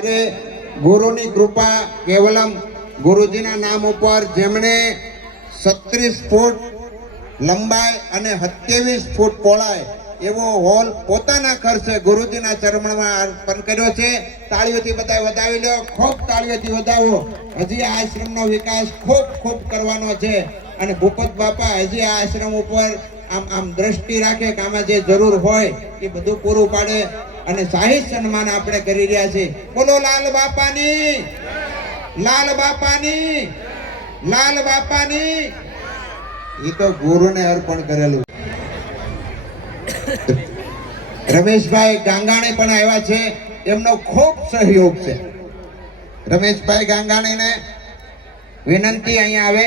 अरे गुरुनी कृपा केवलम गुरुजीना नाम पर जेमणे 36 फूट लंबाई અને 27 ફૂટ પહોળાઈ એવો હોલ પોતાના ખર્ચે ગુરુજીના ચરણમાં અર્પણ કર્યો છે. તાળીઓથી બધાય વધાવી લો, ખૂબ તાળીઓથી વધાવો. હજી આ આશ્રમનો વિકાસ ખૂબ ખૂબ કરવાનો છે અને ભૂપત બાપા હજી આ આશ્રમ ઉપર આમ દ્રષ્ટિ રાખે કે આમાં જે જરૂર હોય એ બધું પૂરું પાડે અને શાહી સન્માન આપણે કરી રહ્યા છીએ. બોલો લાલ બાપાની, લાલ બાપાની, લાલ બાપાની. એ તો ગુરુને અર્પણ કરેલું. રમેશભાઈ ગાંગાણી પણ આવ્યા છે, એમનો ખૂબ સહયોગ છે. રમેશભાઈ ગાંગાણીને વિનંતી અહીંયા આવે.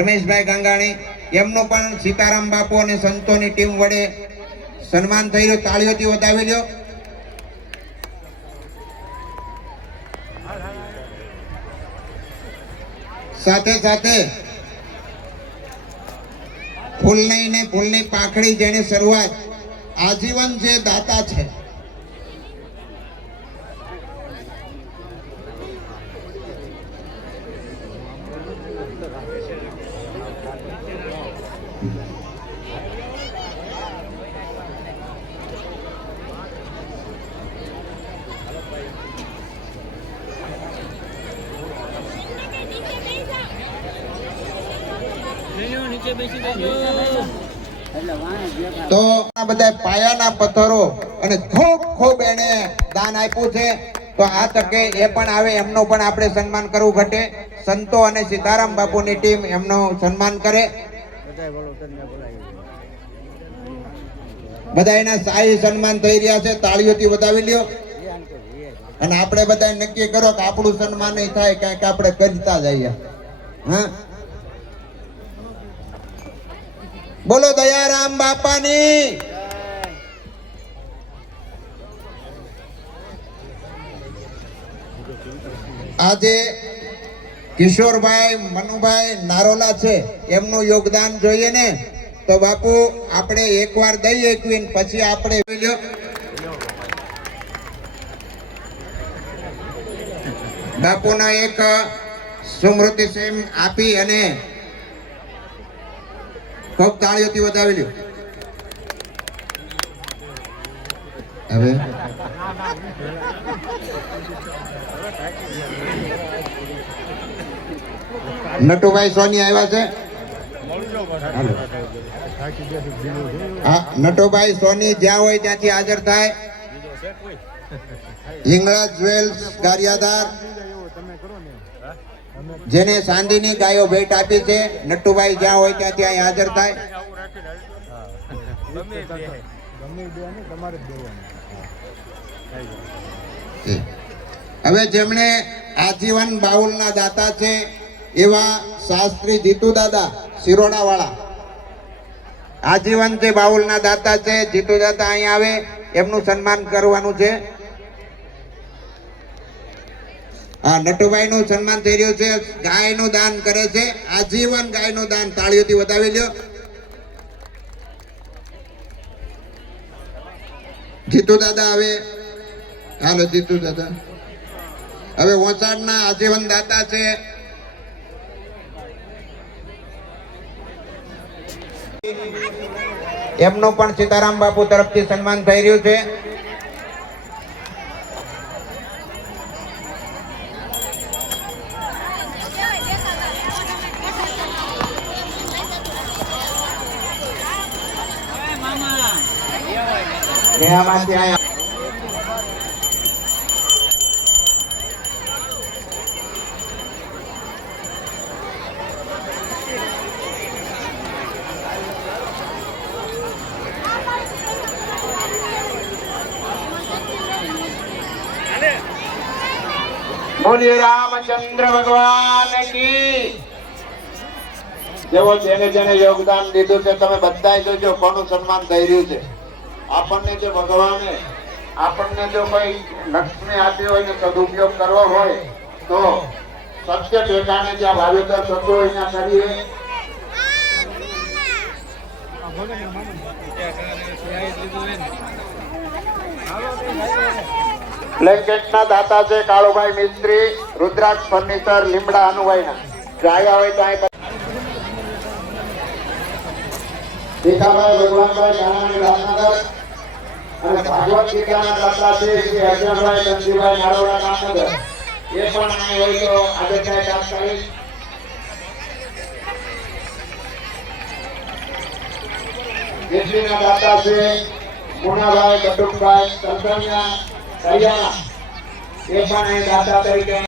રમેશભાઈ ગાંગાણી એમનો પણ સીતારામ બાપુ અને સંતોની ટીમ વડે સન્માન થઈ રહ્યું. તાળીઓથી વધાવી લ્યો. સાથે સાથે ફૂલની પાંખડી જેની શરૂઆત આજીવન જે દાતા છે તો આ બધા પાયાના પથ્થરો અને ખૂબ ખૂબ એને દાન આપ્યું છે. તો આ તકે એ પણ આવે, એમનો પણ આપણે સન્માન કરવું ઘટે. સંતો અને સીતારામ બાપુની ટીમ એમનું સન્માન કરે. બધા એના શાહી સન્માન થઈ રહ્યા છે. તાળીઓથી વધાવી લ્યો અને આપણે બધા નક્કી કરો કે આપણું સન્માન નહીં થાય કંઈક આપણે કરતા જઈએ. હા, બોલો દયારામ બાપાની. આજે કિશોરભાઈ મનુભાઈ નારોલા છે, એમનું યોગદાન જોઈએ ને. તો બાપુ આપણે એકવાર દઈ એકવીન પછી આપણે બાપુના એક સ્મૃતિ સેમ આપી અને ખૂબ તાળીઓથી વધાવી લ્યો. હવે નટુભાઈ સોની આવ્યા છે. હા, નટુભાઈ સોની જ્યાં હોય ત્યાંથી હાજર થાય. હિંગળાજ જ્વેલ્સ ગારિયાધાર જેને ચાંદીની ગાયો ભેટ આપી છે, નટુભાઈ જ્યાં હોય ત્યાંથી અહીં હાજર થાય. હવે જેમણે આજીવન બાઉલના દાતા છે એવા શાસ્ત્રી જીતુ દાદા શિરોડા વાળા આજીવન જે બાઉલના દાતા છે, જીતુ દાદા અહીં આવે, એમનું સન્માન કરવાનું છે. આ નટુભાઈ નું સન્માન થઈ રહ્યું છે. ગાય નું દાન કરે છે, આજીવન ગાય નું દાન. તાળીઓથી વધાવી લ્યો. જીતુ દાદા હવે, હાલો જીતુ દાદા હવે વોસાડના આજીવન દાતા છે. એમનું પણ સીતારામ બાપુ તરફથી સન્માન થઈ રહ્યું છે. બોલીએ રામચંદ્ર ભગવાન કી. જેવો જેને જેને યોગદાન દીધું છે તમે બધાય જોજો કોનું સન્માન થઈ રહ્યું છે. આપણને જો ભગવાને આપણને જો કોઈ લક્ષ્મી આપી હોય ને સદુપયોગ કરવો હોય તો સત્ય ઠેકાણે જ્યાં વાવેતર થતું હોય ત્યાં કરીએ. બ્લેન્કેટના દાતા છે કાળુભાઈ મિસ્ત્રી, રુદ્રાક્ષ ફર્નિચર, લીમડા અનુભાઈના. જો આવ્યા હોય તો અહીં ભીખાભાઈ ભગવાનભાઈ કાનાણી રામનગર અને ભાગવત ગીતાના દાતા છે શ્રી અર્જનભાઈ ધનજીભાઈ નારોડા રામનગર. એ પણ અહીં હોય તો આજે થાય તાત્કાલિક. જેટલીના દાતા છે મુનાભાઈ કટુકભાઈ સરગણિયા કરિયાણા. એ પણ અહીં દાતા તરીકે